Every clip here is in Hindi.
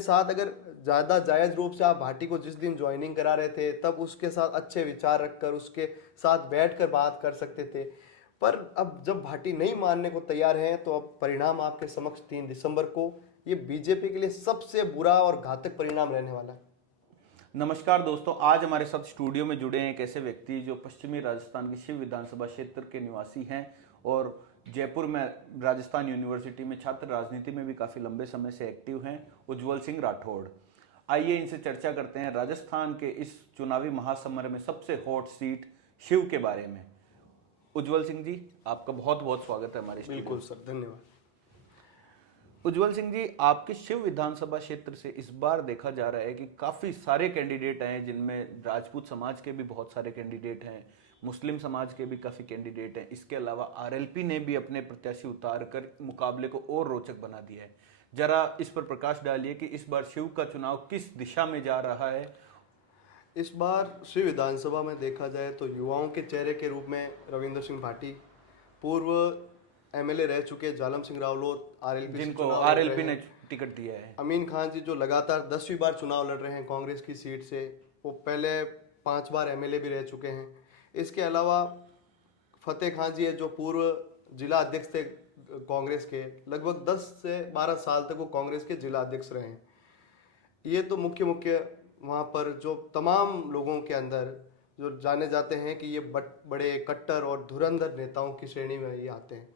साथ अगर ज़्यादा जायज़ रूप से आप भाटी को जिस दिन ज्वाइनिंग करा रहे थे तब उसके साथ अच्छे विचार रखकर उसके साथ बैठकर बात कर सकते थे। पर अब जब भाटी नहीं मानने को तैयार हैं तो अब परिणाम आपके समक्ष 3 दिसंबर को, ये बीजेपी के लिए सबसे बुरा और घातक परिणाम रहने वाला है। नमस्कार दोस्तों, आज हमारे साथ स्टूडियो में जुड़े हैं एक ऐसे व्यक्ति जो पश्चिमी राजस्थान की शिव विधानसभा क्षेत्र के निवासी हैं और जयपुर में राजस्थान यूनिवर्सिटी में छात्र राजनीति में भी काफ़ी लंबे समय से एक्टिव हैं, उज्जवल सिंह राठौड़। आइए इनसे चर्चा करते हैं राजस्थान के इस चुनावी महासमर में सबसे हॉट सीट शिव के बारे में। उज्जवल सिंह जी, आपका बहुत बहुत स्वागत है हमारे स्टूडियो। बिल्कुल सर, धन्यवाद। उज्जवल सिंह जी, आपके शिव विधानसभा क्षेत्र से इस बार देखा जा रहा है कि काफी सारे कैंडिडेट हैं, जिनमें राजपूत समाज के भी बहुत सारे कैंडिडेट हैं, मुस्लिम समाज के भी काफी कैंडिडेट हैं। इसके अलावा आरएलपी ने भी अपने प्रत्याशी उतार कर मुकाबले को और रोचक बना दिया है। जरा इस पर प्रकाश डालिए कि इस बार शिव का चुनाव किस दिशा में जा रहा है। इस बार शिव विधानसभा में देखा जाए तो युवाओं के चेहरे के रूप में रविंद्र सिंह भाटी, पूर्व एमएलए रह चुके जालम सिंह रावलोत, आरएलपी से जिनको चुनाव लड़ आरएलपी रहे ने हैं, टिकट दिया है। अमीन खान जी जो लगातार 10वीं बार चुनाव लड़ रहे हैं कांग्रेस की सीट से, वो पहले 5 बार एमएलए भी रह चुके हैं। इसके अलावा फतेह खान जी है जो पूर्व जिला अध्यक्ष थे कांग्रेस के, लगभग 10 से 12 साल तक वो कांग्रेस के जिला अध्यक्ष रहे हैं। ये तो मुख्य मुख्य वहाँ पर जो तमाम लोगों के अंदर जो जाने जाते हैं कि ये बड़े कट्टर और धुरंधर नेताओं की श्रेणी में ये आते हैं।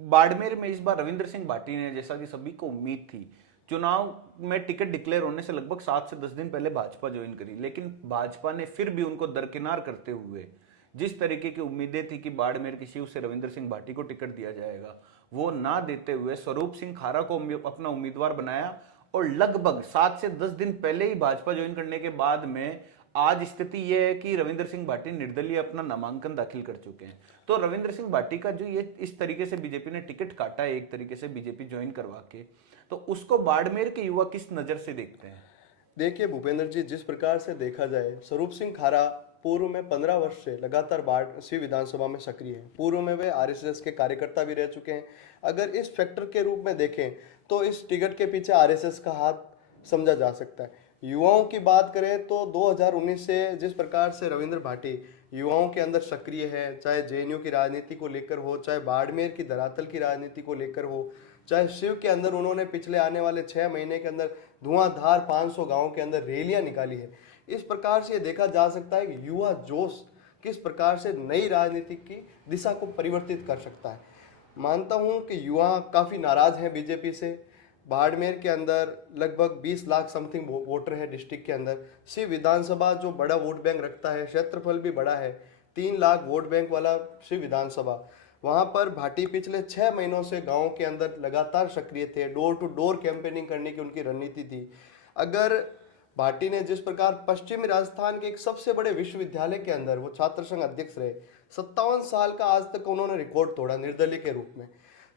बाड़मेर में इस बार रविंद्र सिंह भाटी ने, जैसा कि सभी को उम्मीद थी, चुनाव में टिकट डिक्लेयर होने से लगभग 7 से 10 दिन पहले भाजपा ज्वाइन करी, लेकिन भाजपा ने फिर भी उनको दरकिनार करते हुए जिस तरीके की उम्मीदें थी कि बाड़मेर की शिव से रविंद्र सिंह भाटी को टिकट दिया जाएगा, वो ना देते हुए स्वरूप सिंह खारा को अपना उम्मीदवार बनाया। और लगभग 7 से 10 दिन पहले ही भाजपा ज्वाइन करने के बाद में आज स्थिति यह है कि रविंद्र सिंह भाटी निर्दलीय अपना नामांकन दाखिल कर चुके हैं। तो रविंद्र सिंह भाटी का जो ये इस तरीके से बीजेपी ने टिकट काटा है, एक तरीके से बीजेपी ज्वाइन करवा के, तो उसको बाड़मेर के युवा किस नजर से देखते हैं? देखिए भूपेंद्र जी, जिस प्रकार से देखा जाए, स्वरूप सिंह खारा पूर्व में 15 वर्ष से लगातार बाढ़ शिव विधानसभा में सक्रिय है। पूर्व में वे आरएसएस के कार्यकर्ता भी रह चुके हैं। अगर इस फैक्टर के रूप में देखें तो इस टिकट के पीछे आरएसएस का हाथ समझा जा सकता है। युवाओं की बात करें तो 2019 से जिस प्रकार से रविंद्र भाटी युवाओं के अंदर सक्रिय है, चाहे जेएनयू की राजनीति को लेकर हो, चाहे बाड़मेर की धरातल की राजनीति को लेकर हो, चाहे शिव के अंदर उन्होंने पिछले आने वाले 6 महीने के अंदर धुआंधार 500 गांवों के अंदर रैलियां निकाली है। इस प्रकार से देखा जा सकता है कि युवा जोश किस प्रकार से नई राजनीति की दिशा को परिवर्तित कर सकता है। मानता हूं कि युवा काफ़ी नाराज हैं बीजेपी से। बाड़मेर के अंदर लगभग 20 लाख समथिंग वोटर है डिस्ट्रिक्ट के अंदर। शिव विधानसभा जो बड़ा वोट बैंक रखता है, क्षेत्रफल भी बड़ा है, 3 लाख वोट बैंक वाला शिव विधानसभा, वहाँ पर भाटी पिछले 6 महीनों से गाँव के अंदर लगातार सक्रिय थे। डोर टू डोर कैंपेनिंग करने की उनकी रणनीति थी। अगर भाटी ने जिस प्रकार पश्चिमी राजस्थान के एक सबसे बड़े विश्वविद्यालय के अंदर वो छात्र संघ अध्यक्ष रहे, 57 साल का आज तक उन्होंने रिकॉर्ड तोड़ा निर्दलीय के रूप में,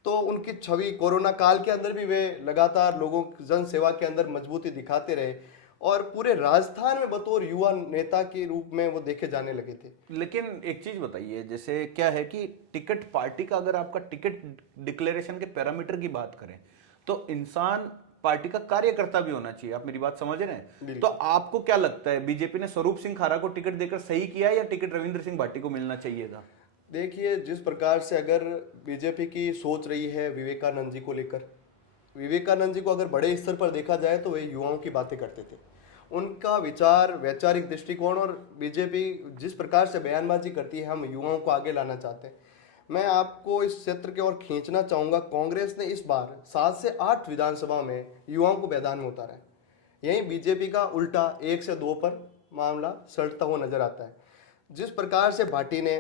तो उनकी छवि कोरोना काल के अंदर भी वे लगातार लोगों जन सेवा के अंदर मजबूती दिखाते रहे और पूरे राजस्थान में बतौर युवा नेता के रूप में वो देखे जाने लगे थे। लेकिन एक चीज बताइए, जैसे क्या है कि टिकट पार्टी का, अगर आपका टिकट डिक्लेरेशन के पैरामीटर की बात करें तो इंसान पार्टी का कार्यकर्ता भी होना चाहिए। आप मेरी बात समझ रहे हैं? तो आपको क्या लगता है, बीजेपी ने स्वरूप सिंह खारा को टिकट देकर सही किया या टिकट रविंद्र सिंह भाटी को मिलना चाहिए था? देखिए, जिस प्रकार से अगर बीजेपी की सोच रही है विवेकानंद जी को लेकर, विवेकानंद जी को अगर बड़े स्तर पर देखा जाए तो वे युवाओं की बातें करते थे। उनका विचार, वैचारिक दृष्टिकोण और बीजेपी जिस प्रकार से बयानबाजी करती है, हम युवाओं को आगे लाना चाहते हैं। मैं आपको इस क्षेत्र की ओर खींचना चाहूँगा। कांग्रेस ने इस बार 7 से 8 विधानसभा में युवाओं को मैदान में उतारा है। यहीं बीजेपी का उल्टा 1 से 2 पर मामला सड़ता हुआ नजर आता है। जिस प्रकार से भाटी ने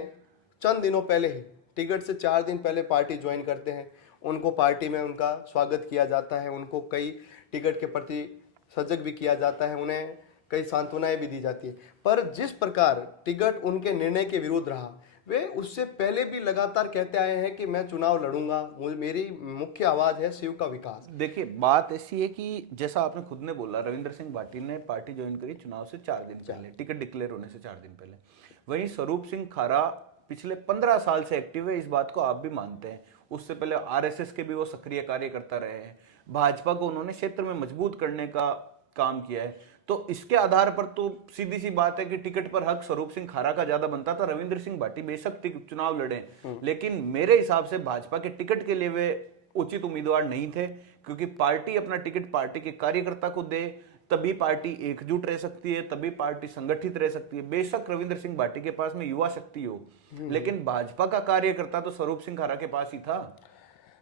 चंद दिनों पहले ही, टिकट से 4 दिन पहले पार्टी ज्वाइन करते हैं, उनको पार्टी में उनका स्वागत किया जाता है, उनको कई टिकट के प्रति सजग भी किया जाता है, उन्हें कई सांत्वनाएं भी दी जाती है। पर जिस प्रकार टिकट उनके निर्णय के विरुद्ध रहा, वे उससे पहले भी लगातार कहते आए हैं कि मैं चुनाव लड़ूंगा, मेरी मुख्य आवाज है शिव का विकास। देखिए, बात ऐसी है कि जैसा आपने खुद ने बोला, रविंद्र सिंह भाटी ने पार्टी ज्वाइन करी चुनाव से 4 दिन पहले, टिकट डिक्लेयर होने से 4 दिन पहले। वहीं स्वरूप सिंह खारा पिछले 15 साल से एक्टिव है, इस बात को आप भी मानते हैं। उससे पहले आरएसएस के भी वो सक्रिय कार्यकर्ता रहे हैं। भाजपा को उन्होंने क्षेत्र में मजबूत करने का काम किया है। तो इसके आधार पर तो सीधी सी बात है कि टिकट पर हक स्वरूप सिंह खारा का ज्यादा बनता था। रविंद्र सिंह भाटी बेशक चुनाव लड़े, लेकिन मेरे हिसाब से भाजपा के टिकट के लिए वे उचित उम्मीदवार नहीं थे, क्योंकि पार्टी अपना टिकट पार्टी के कार्यकर्ता को दे, तभी पार्टी एकजुट रह सकती है, तभी पार्टी संगठित रह सकती है। बेशक रविंद्र सिंह भाटी के पास में युवा शक्ति हो, लेकिन भाजपा का कार्यकर्ता तो स्वरूप सिंह खारा के पास ही था।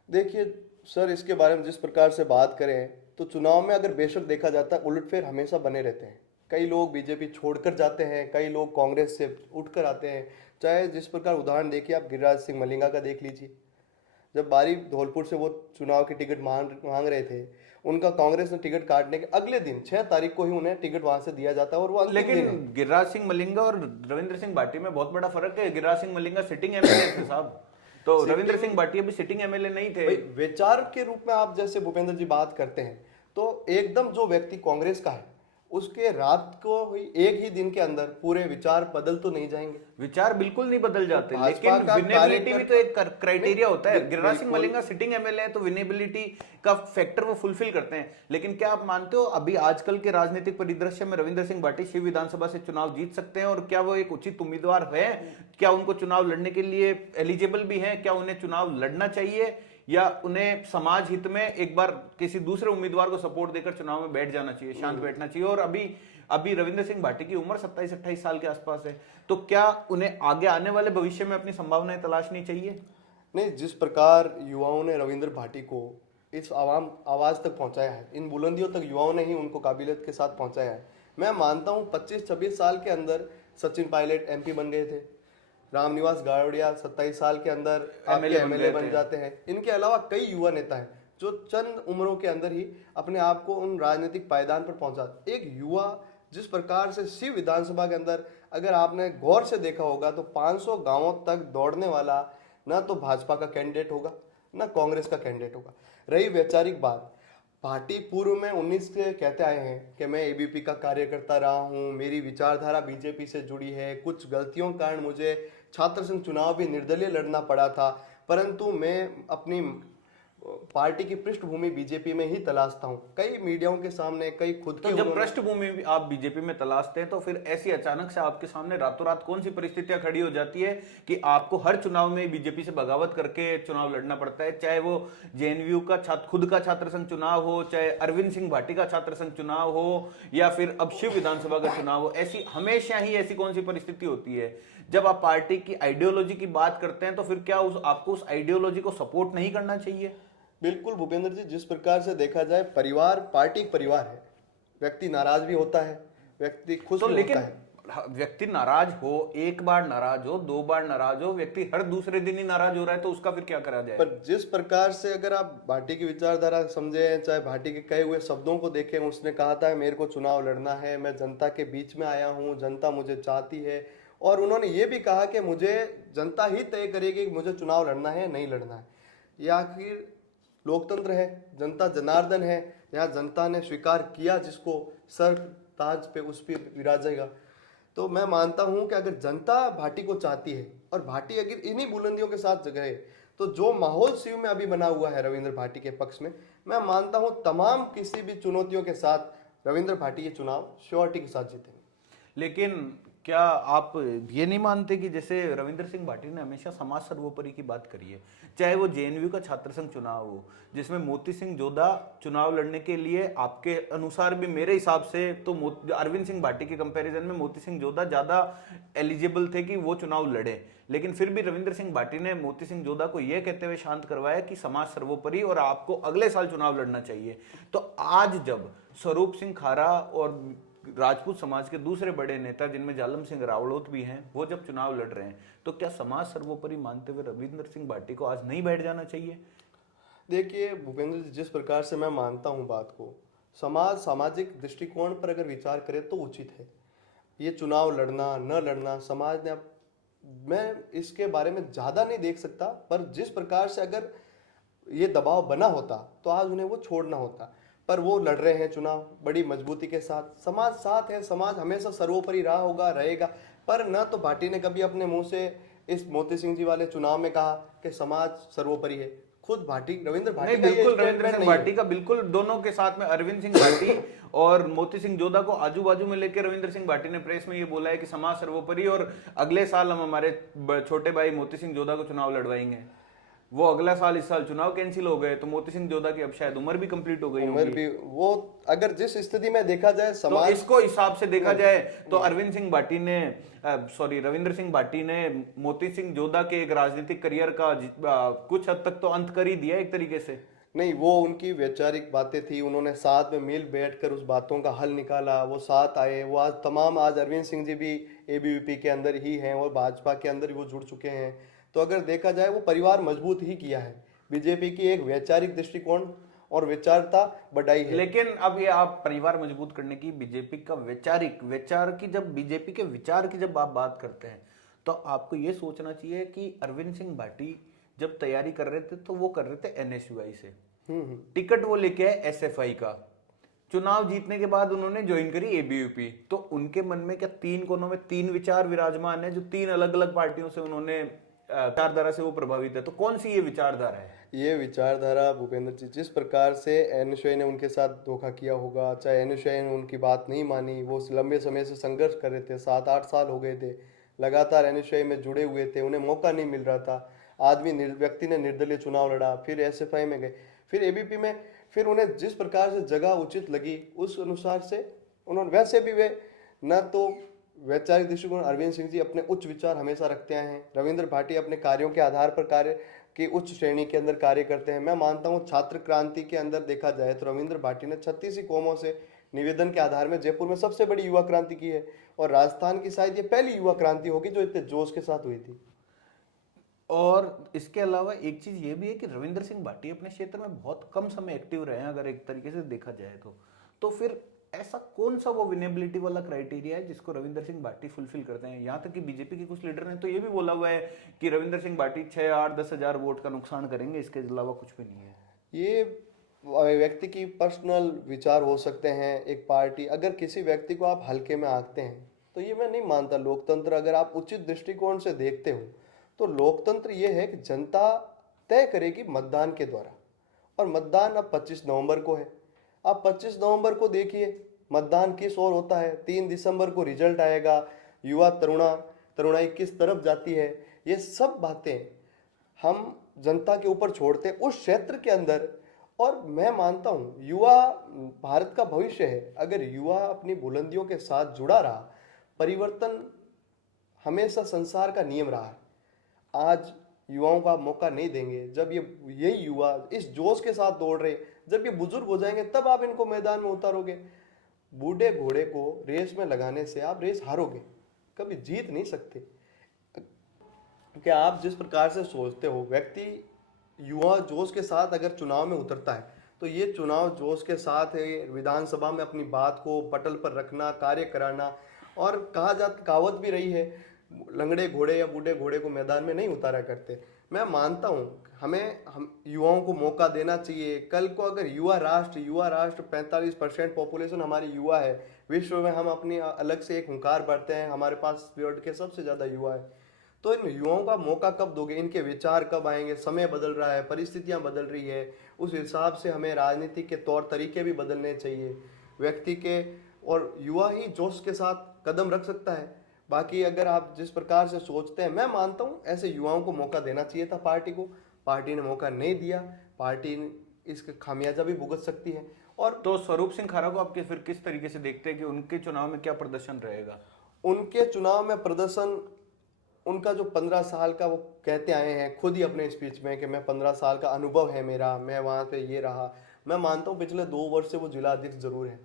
देखिए सर, इसके बारे में जिस प्रकार से बात करें तो चुनाव में अगर बेशक देखा जाता है उलटफेर हमेशा बने रहते हैं। कई लोग बीजेपी छोड़कर जाते हैं, कई लोग कांग्रेस से उठकर आते हैं। चाहे जिस प्रकार उदाहरण देखिए आप गिरिराज सिंह मलिंगा का देख लीजिए, जब बारी धौलपुर से वो चुनाव की टिकट मांग रहे थे, उनका कांग्रेस ने टिकट काटने के अगले दिन 6 तारीख को ही उन्हें टिकट वहां से दिया जाता है और वो अंतिम दिन है। लेकिन गिरिराज सिंह मलिंगा और रविंद्र सिंह भाटी में बहुत बड़ा फर्क है। गिरिराज सिंह मलिंगा सिटिंग एमएलए थे साहब, तो रविंद्र सिंह भाटी अभी सिटिंग एमएलए नहीं थे। विचार के रूप में आप जैसे भूपेंद्र जी बात करते हैं, तो एकदम जो व्यक्ति कांग्रेस का है उसके रात को ही एक ही दिन के अंदर पूरे विचार बदल तो नहीं जाएंगे। विचार बिल्कुल नहीं बदल जाते, भाजपा लेकिन का विनेबिलिटी भी तो एक क्राइटेरिया होता है। बिल्कुल। गिरिराज सिंह मलिंगा सिटिंग एमएलए है, तो विनेबिलिटी का फैक्टर वो फुलफिल करते हैं। लेकिन क्या आप मानते हो अभी आजकल के राजनीतिक परिदृश्य में रविंद्र सिंह भाटी शिव विधानसभा से चुनाव जीत सकते हैं? और क्या वो एक उचित उम्मीदवार है? क्या उनको चुनाव लड़ने के लिए एलिजिबल भी है? क्या उन्हें चुनाव लड़ना चाहिए, या उन्हें समाज हित में एक बार किसी दूसरे उम्मीदवार को सपोर्ट देकर चुनाव में बैठ जाना चाहिए, शांत बैठना चाहिए? और अभी रविंद्र सिंह भाटी की उम्र 27-28 साल के आसपास है, तो क्या उन्हें आगे आने वाले भविष्य में अपनी संभावनाएं तलाशनी चाहिए? नहीं, जिस प्रकार युवाओं ने रविंद्र भाटी को इस आवाज तक पहुंचाया है, इन बुलंदियों तक युवाओं ने ही उनको काबिलियत के साथ पहुंचाया है। मैं मानता हूं 25-26 साल के अंदर सचिन पायलट एमपी बन गए थे, रामनिवास गावड़िया 27 साल के अंदर एमएलए बन जाते हैं। इनके अलावा कई युवा नेता हैं जो चंद उम्रों के अंदर ही अपने आप को उन राजनीतिक पायदान पर पहुंचा। एक युवा जिस प्रकार से शिव विधानसभा के अंदर अगर आपने गौर से देखा होगा तो 500 गांवों तक दौड़ने वाला ना तो भाजपा का कैंडिडेट होगा ना कांग्रेस का कैंडिडेट होगा। रही वैचारिक बात, भाटी पूर्व में 19 से कहते आए हैं कि मैं एबीपी का कार्यकर्ता रहा हूं, मेरी विचारधारा बीजेपी से जुड़ी है, कुछ गलतियों के कारण मुझे छात्र संघ चुनाव भी निर्दलीय लड़ना पड़ा था, परंतु मैं अपनी पार्टी की पृष्ठभूमि बीजेपी में ही तलाशता हूं। कई मीडियाओं के सामने, कई खुद तो जब पृष्ठभूमि आप बीजेपी में तलाशते हैं, तो फिर ऐसी अचानक से आपके सामने रातों रात कौन सी परिस्थितियां खड़ी हो जाती है कि आपको हर चुनाव में बीजेपी से बगावत करके चुनाव लड़ना पड़ता है? चाहे वो जेएनयू का खुद का छात्र संघ चुनाव हो, चाहे अरविंद सिंह भाटी का छात्र संघ चुनाव हो, या फिर अब शिव विधानसभा का चुनाव हो। ऐसी हमेशा ही ऐसी कौन सी परिस्थिति होती है जब आप पार्टी की आइडियोलॉजी की बात करते हैं, तो फिर क्या आपको उस आइडियोलॉजी को सपोर्ट नहीं करना चाहिए? बिल्कुल भूपेंद्र जी, जिस प्रकार से देखा जाए परिवार, पार्टी एक परिवार है। व्यक्ति नाराज भी होता है, व्यक्ति खुश तो भी लेकिन होता है। व्यक्ति नाराज हो, एक बार नाराज हो, 2 बार नाराज हो, व्यक्ति हर दूसरे दिन ही नाराज हो रहा है, तो उसका फिर क्या करा जाए? पर जिस प्रकार से अगर आप भाटी की विचारधारा समझे, चाहे भाटी के कहे हुए शब्दों को देखें, उसने कहा था मेरे को चुनाव लड़ना है, मैं जनता के बीच में आया हूं, जनता मुझे चाहती है, और उन्होंने ये भी कहा कि मुझे जनता ही तय करेगी कि मुझे चुनाव लड़ना है नहीं लड़ना है। ये आखिर लोकतंत्र है, जनता जनार्दन है, यहाँ जनता ने स्वीकार किया जिसको सर ताज पे उस पर विराजेगा। तो मैं मानता हूं कि अगर जनता भाटी को चाहती है और भाटी अगर इन्हीं बुलंदियों के साथ जगह है, तो जो माहौल शिव में अभी बना हुआ है रविंद्र भाटी के पक्ष में, मैं मानता हूं तमाम किसी भी चुनौतियों के साथ रविंद्र भाटी ये चुनाव श्योरिटी के साथ जीतेंगे। लेकिन क्या आप ये नहीं मानते कि जैसे रविंद्र सिंह भाटी ने हमेशा समाज सर्वोपरि की बात करी है, चाहे वो जेएनयू का छात्र संघ चुनाव हो जिसमें मोती सिंह जोधा चुनाव लड़ने के लिए आपके अनुसार भी, मेरे हिसाब से तो अरविंद सिंह भाटी के कंपैरिजन में मोती सिंह जोधा ज्यादा एलिजिबल थे कि वो चुनाव लड़े, लेकिन फिर भी रविंद्र सिंह भाटी ने मोती सिंह जोधा को यह कहते हुए शांत करवाया कि समाज सर्वोपरि और आपको अगले साल चुनाव लड़ना चाहिए। तो आज जब स्वरूप सिंह खारा और राजपूत समाज के दूसरे बड़े नेता जिनमें जालम सिंह रावड़ोत भी हैं, वो जब चुनाव लड़ रहे हैं, तो क्या समाज सर्वोपरि मानते हुए रविंद्र सिंह भाटी को आज नहीं बैठ जाना चाहिए? देखिए भूपेंद्र जी, जिस प्रकार से मैं मानता हूं बात को, सामाजिक दृष्टिकोण पर अगर विचार करें तो उचित है ये चुनाव लड़ना न लड़ना। समाज ने, मैं इसके बारे में ज़्यादा नहीं देख सकता, पर जिस प्रकार से अगर ये दबाव बना होता तो आज उन्हें वो छोड़ना होता, पर वो लड़ रहे हैं चुनाव बड़ी मजबूती के साथ। समाज साथ है, समाज हमेशा सर्वोपरि रहा होगा, रहेगा। पर न तो भाटी ने कभी अपने मुंह से इस मोती सिंह जी वाले चुनाव में कहा कि समाज सर्वोपरि है, खुद भाटी, रविंद्र नहीं, भाटी का ये बिल्कुल स्टेटमेंट रविंद्र सिंह नहीं है। भाटी का, बिल्कुल दोनों के साथ में अरविंद सिंह भाटी और मोती सिंह जोधा को आजू बाजू में लेकर रविंद्र सिंह भाटी ने प्रेस में ये बोला है कि समाज सर्वोपरि और अगले साल हम हमारे छोटे भाई मोती सिंह जोधा को चुनाव लड़वाएंगे। वो अगला साल, इस साल चुनाव कैंसिल हो गए तो मोती सिंह जोधा की अब शायद उम्र भी कंप्लीट हो गई उम्र होगी। भी वो, अगर जिस स्थिति में देखा जाए तो समाज, इसको हिसाब से देखा जाए तो अरविंद सिंह भाटी ने, सॉरी, रविंद्र सिंह भाटी ने मोती सिंह जोधा के एक राजनीतिक करियर का कुछ हद तक तो अंत कर ही दिया एक तरीके से। नहीं, वो उनकी वैचारिक बातें थी, उन्होंने साथ में मिल बैठकर उस बातों का हल निकाला, वो साथ आए। वो आज तमाम, आज अरविंद सिंह जी भी एबीवीपी के अंदर ही हैं और भाजपा के अंदर ही वो जुड़ चुके हैं। तो अगर देखा जाए वो परिवार मजबूत ही किया है। बीजेपी की एक वैचारिक दृष्टिकोण और विचारता बढ़ाई है। लेकिन अब ये आप परिवार मजबूत करने की, बीजेपी का वैचारिक विचार की, जब बीजेपी के विचार की जब आप बात करते हैं तो आपको ये सोचना चाहिए कि अरविंद सिंह भाटी जब तैयारी कर रहे थे तो वो कर रहे थे एनएसयूआई से, टिकट वो लेके आए एसएफआई का। चुनाव जीतने के बाद उन्होंने ज्वाइन करी एबीवीपी। तो उनके मन में क्या तीन कोनों में तीन विचार विराजमान है, जो तीन अलग अलग पार्टियों से उन्होंने विचारधारा से वो प्रभावित है। तो कौन सी ये विचारधारा है? ये विचारधारा भूपेंद्र जी, जिस प्रकार से एनएसयूआई ने उनके साथ धोखा किया होगा, चाहे एनएसयूआई ने उनकी बात नहीं मानी, वो लंबे समय से संघर्ष कर रहे थे, 7-8 साल हो गए थे लगातार एनएसयूआई में जुड़े हुए थे, उन्हें मौका नहीं मिल रहा था। व्यक्ति ने निर्दलीय चुनाव लड़ा, फिर एसएफआई में गए, फिर एबीपी में, फिर उन्हें जिस प्रकार से जगह उचित लगी उस अनुसार से उन्होंने, वैसे भी वे न तो वैचारिक दृष्टिकोण, अरविंद सिंह जी अपने उच्च विचार हमेशा रखते आए हैं, रविंद्र भाटी अपने कार्यों के आधार पर कार्य की उच्च श्रेणी के अंदर कार्य करते हैं। मैं मानता हूँ छात्र क्रांति के अंदर देखा जाए तो रविंद्र भाटी ने 36 कौमों से निवेदन के आधार में जयपुर में सबसे बड़ी युवा क्रांति की है, और राजस्थान की शायद ये पहली युवा क्रांति होगी जो इतने जोश के साथ हुई थी। और इसके अलावा एक चीज ये भी है कि रविंद्र सिंह भाटी अपने क्षेत्र में बहुत कम समय एक्टिव रहे हैं, अगर एक तरीके से देखा जाए तो फिर ऐसा कौन सा वो विनेबिलिटी वाला क्राइटेरिया है जिसको रविंद्र सिंह भाटी फुलफिल करते हैं? यहाँ तक कि बीजेपी के कुछ लीडर ने तो ये भी बोला हुआ है कि रविंद्र सिंह भाटी 6, 8, 10 हजार वोट का नुकसान करेंगे, इसके अलावा कुछ भी नहीं है। ये व्यक्ति की पर्सनल विचार हो सकते हैं। एक पार्टी, अगर किसी व्यक्ति को आप हल्के में आंकते हैं तो ये मैं नहीं मानता। लोकतंत्र अगर आप उचित दृष्टिकोण से देखते हो तो लोकतंत्र ये है कि जनता तय करेगी मतदान के द्वारा, और मतदान अब 25 नवंबर को है। आप 25 नवंबर को देखिए मतदान किस ओर होता है, 3 दिसंबर को रिजल्ट आएगा, युवा तरुणाई किस तरफ जाती है, ये सब बातें हम जनता के ऊपर छोड़ते हैं उस क्षेत्र के अंदर। और मैं मानता हूँ युवा भारत का भविष्य है। अगर युवा अपनी बुलंदियों के साथ जुड़ा रहा, परिवर्तन हमेशा संसार का नियम रहा है। आज युवाओं का मौका नहीं देंगे, जब यही युवा इस जोश के साथ दौड़ रहे, जब ये बुजुर्ग हो जाएंगे तब आप इनको मैदान में उतारोगे। बूढ़े घोड़े को रेस में लगाने से आप रेस हारोगे, कभी जीत नहीं सकते। कि आप जिस प्रकार से सोचते हो, व्यक्ति युवा जोश के साथ अगर चुनाव में उतरता है तो ये चुनाव जोश के साथ विधानसभा में अपनी बात को पटल पर रखना, कार्य कराना। और कहावत भी रही है, लंगड़े घोड़े या बूढ़े घोड़े को मैदान में नहीं उतारा करते। मैं मानता हूँ हम युवाओं को मौका देना चाहिए। कल को अगर युवा राष्ट्र 45% पॉपुलेशन हमारी युवा है, विश्व में हम अपनी अलग से एक हुंकार बढ़ते हैं, हमारे पास वर्ल्ड के सबसे ज़्यादा युवा है। तो इन युवाओं का मौका कब दोगे? इनके विचार कब आएंगे? समय बदल रहा है, परिस्थितियां बदल रही है, उस हिसाब से हमें राजनीति के तौर तरीके भी बदलने चाहिए व्यक्ति के। और युवा ही जोश के साथ कदम रख सकता है। बाकी अगर आप जिस प्रकार से सोचते हैं, मैं मानता हूँ ऐसे युवाओं को मौका देना चाहिए था पार्टी को। पार्टी ने मौका नहीं दिया, पार्टी इसका खामियाजा भी भुगत सकती है। और तो स्वरूप सिंह खारा को आप फिर किस तरीके से देखते हैं कि उनके चुनाव में क्या प्रदर्शन रहेगा? उनके चुनाव में प्रदर्शन, उनका जो 15 साल का, वो कहते आए हैं खुद ही अपने स्पीच में कि मैं 15 साल का अनुभव है मेरा, मैं वहाँ पे ये रहा। मैं मानता हूँ पिछले 2 वर्ष से वो जिला अध्यक्ष जरूर है,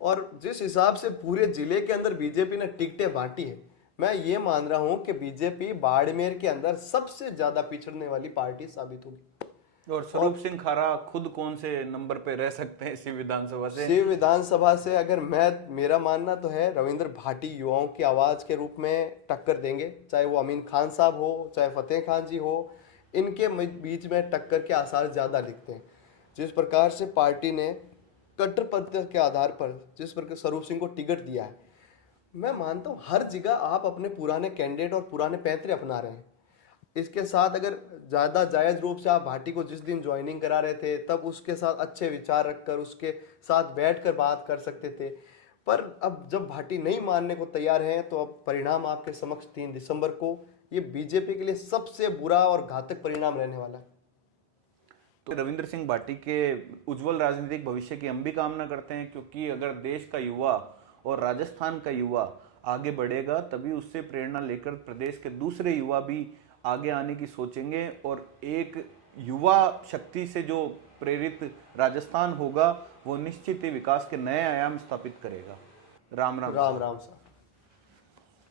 और जिस हिसाब से पूरे जिले के अंदर बीजेपी ने टिकटें बांटी है, मैं ये मान रहा हूँ कि बीजेपी बाड़मेर के अंदर सबसे ज्यादा पिछड़ने वाली पार्टी साबित होगी। और स्वरूप सिंह खारा खुद कौन से नंबर पे रह सकते हैं इसी विधानसभा से? शिव विधानसभा से अगर मेरा मानना तो है रविंद्र भाटी युवाओं की आवाज के रूप में टक्कर देंगे, चाहे वो अमीन खान साहब हो, चाहे फतेह खान जी हो, इनके बीच में टक्कर के आसार ज्यादा दिखते हैं। जिस प्रकार से पार्टी ने कट्टरपंथ के आधार पर जिस प्रकार स्वरूप सिंह को टिकट दिया है, मैं मानता हूँ हर जगह आप अपने पुराने कैंडिडेट और पुराने पैंतरे अपना रहे हैं। इसके साथ अगर ज़्यादा जायज़ रूप से आप भाटी को जिस दिन ज्वाइनिंग करा रहे थे तब उसके साथ अच्छे विचार रखकर उसके साथ बैठकर बात कर सकते थे, पर अब जब भाटी नहीं मानने को तैयार हैं तो अब परिणाम आपके समक्ष 3 दिसंबर को, ये बीजेपी के लिए सबसे बुरा और घातक परिणाम रहने वाला है। तो रविंद्र सिंह भाटी के उज्जवल राजनीतिक भविष्य की हम भी कामना करते हैं, क्योंकि अगर देश का युवा और राजस्थान का युवा आगे बढ़ेगा तभी उससे प्रेरणा लेकर प्रदेश के दूसरे युवा भी आगे आने की सोचेंगे, और एक युवा शक्ति से जो प्रेरित राजस्थान होगा वो निश्चित ही विकास के नए आयाम स्थापित करेगा। राम राम। राम राम साहब।